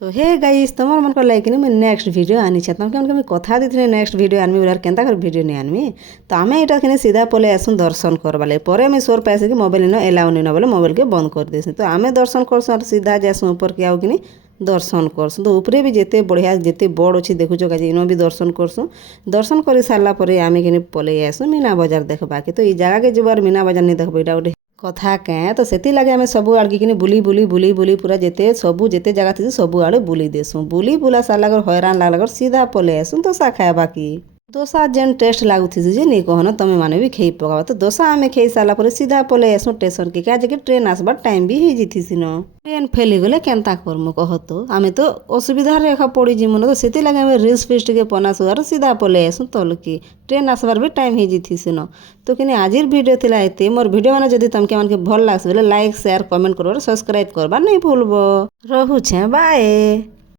तो hey guys तुमर मन को लाइक मुझे नेक्स्ट वीडियो आनी तुमके उनके कथा दी नेक्स्ट वीडियो आनमी बोलार केनता कर वीडियो नहीं आनमी तो आम यहाँ कि सीधा पले आसुन दर्शन करवा लगे पर आम सोर पास कि मोबाइल इन एलाउ नहीं बोले मोबाइल के बंद कर देसुँ तो आम दर्शन करसुँ और सीधा जासुँ ऊपर के आउ कि दर्शन करसुँ तो ऊपरे भी जिते बढ़िया जिते बड़ अच्छी देखुच गाजी इन भी दर्शन करसुँ दर्शन कर सारापर आम कि पलि आसुँ मीना बजार देखा कि तो ये जगह के जबार मीना बजार नहीं देखो यहाँ गोटे कथा क्या तो से लगे आम सब आड़े कि बुली बुली बुली बुली पूरा जिते सबू जिते जगह थी सब आड़े बुली देसुँ बुली बुला सारा हैरान लागला सीधा पलि आसुँ दोसा खाएबा कि दोसा जेन टेस्ट लगुथी जे नहीं कहन तुम मैंने भी खाई पकाब तो दोसा आम खाई सारापर सीधा पलि आसुँ स्टेशन के क्या ट्रेन आसबार टाइम भी हो जीथीन ट्रेन फेली गले केनता करमु कह तो आम तो असुविधा रेखा पड़ी जीमु तो से लगे आम रिल्स फिस्ट के पनासु और सीधा पलि आसुँ तल की ट्रेन आसबार भी टाइम हो जीथीन तो कि आज वीडियो थिला एते मोर वीडियो मैंने जदि तुमके मन के भल लागस बोले लाइक शेयर कमेंट कर सब्सक्राइब करवा नहीं भूलब रहुछे बाय।